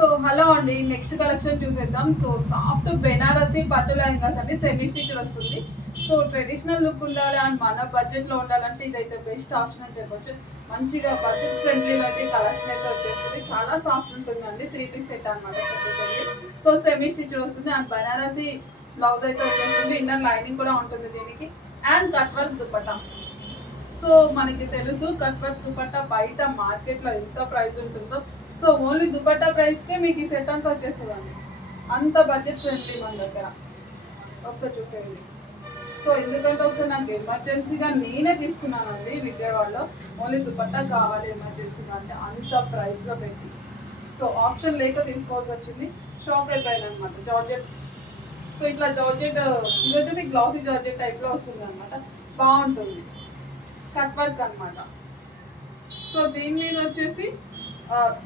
So hello అండి. Next collection చూసేద్దాం. So soft Banarasi పట్టు లెహంగాస్ అండి సెమీ స్టిచ్ వస్తుంది. సో ట్రెడిషనల్ లుక్ ఉండాలి అండ్ మన బడ్జెట్లో ఉండాలంటే ఇదైతే బెస్ట్ ఆప్షన్ అని చెప్పొచ్చు. మంచిగా బడ్జెట్ ఫ్రెండ్లీలో అయితే కలెక్షన్ అయితే వచ్చేస్తుంది. చాలా సాఫ్ట్ ఉంటుందండి. త్రీ పీస్ సెట్ అనమాట సో సెమీ స్టిచ్ వస్తుంది అండ్ బెనారసీ బ్లౌజ్ అయితే వచ్చేస్తుంది. ఇన్నర్ లైనింగ్ కూడా ఉంటుంది దీనికి. And cut work dupatta so మనకి తెలుసు కట్ వర్క్ దుపట్టా బయట మార్కెట్లో ఎంత ప్రైస్ ఉంటుందో. సో ఓన్లీ దుపట్టా ప్రైస్కే మీకు ఈ సెట్ అంతా వచ్చేస్తుందండి. అంత బడ్జెట్ ఫ్రెండ్లీ మన దగ్గర. ఒకసారి చూసేయండి. సో ఎందుకంటే ఒకసారి నాకు ఎమర్జెన్సీగా నేనే తీసుకున్నానండి విజయవాడలో. ఓన్లీ దుపట్టా కావాలి ఎమర్జెన్సీగా అంటే అంత ప్రైస్లో పెట్టి. సో ఆప్షన్ లేక తీసుకోవాల్సి వచ్చింది. షాక్ అయిపోయాను అనమాట జార్జెట్. సో ఇట్లా జార్జెట్ ఇది వచ్చేసి గ్లాసీ జార్జెట్ టైప్లో వస్తుంది అనమాట బాగుంటుంది. కట్ వర్క్ అనమాట సో దీని మీద వచ్చేసి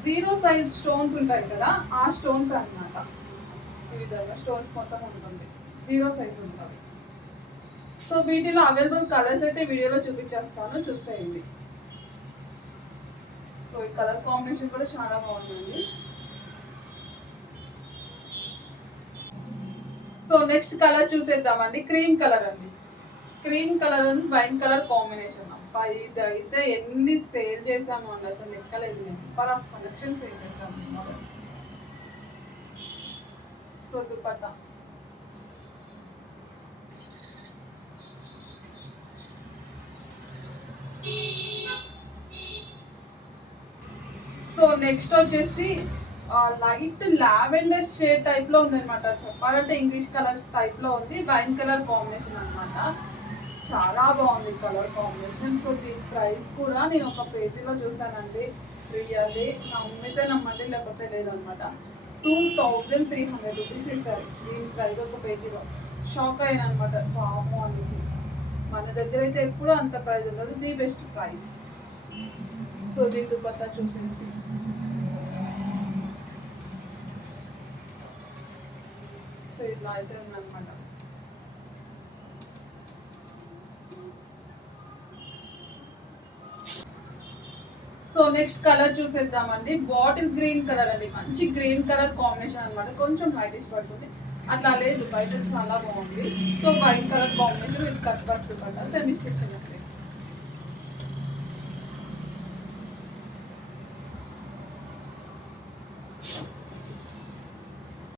జీరో సైజ్ స్టోన్స్ ఉంటాయి కదా ఆ స్టోన్స్ అన్నమాట. ఈ విధంగా స్టోన్స్ మొత్తం ఉంటుంది. జీరో సైజ్ ఉంటుంది. సో వీటిలో అవైలబుల్ కలర్స్ అయితే వీడియోలో చూపించేస్తాను. చూసేయండి. సో ఈ కలర్ కాంబినేషన్ కూడా చాలా బాగుంటుంది. సో నెక్స్ట్ కలర్ చూసేద్దామండి. క్రీమ్ కలర్ అండి. Cream colour and wine colour combination. అబ్బాయి ఇది అయితే ఎన్ని సేల్ చేసాము అండి అసలు లెక్కలేదు నెంబర్ ఆఫ్ కలెక్షన్ సేల్ చేసాము సో దుపట్టా సో నెక్స్ట్ వచ్చేసి లైట్ లావెండర్ షేడ్ టైప్లో ఉంది అనమాట చెప్పాలంటే ఇంగ్లీష్ కలర్ టైప్లో ఉంది. వైన్ కలర్ కాంబినేషన్ అన్నమాట. చాలా బాగుంది కలర్ కాంబినేషన్. సో దీని ప్రైస్ కూడా నేను ఒక పేజీలో చూసానండి రియల్లీ నమ్మితే నమ్మండి లేకపోతే లేదనమాట. Two thousand three hundred rupees ఇస్తారు. దీని ప్రైస్ ఒక పేజీలో. షాక్ అయ్యానమాట అనమాట అనేసి మన దగ్గర అయితే ఎప్పుడు అంత ప్రైస్ ఉండదు. The best price. సో దీని దుపత్తా చూసింది సో ఇట్లా అయితే ఉందన్నమాట సో నెక్స్ట్ కలర్ చూసేద్దామండి. బాటిల్ గ్రీన్ కలర్ అండి. మంచి గ్రీన్ కలర్ కాంబినేషన్ అనమాట కొంచెం వైటిష్ పడుతుంది. అట్లా లేదు. బయట చాలా బాగుంది. So white colour combination with cut work పడ్డా సెమీ స్టిచ్చింగ్ అండి.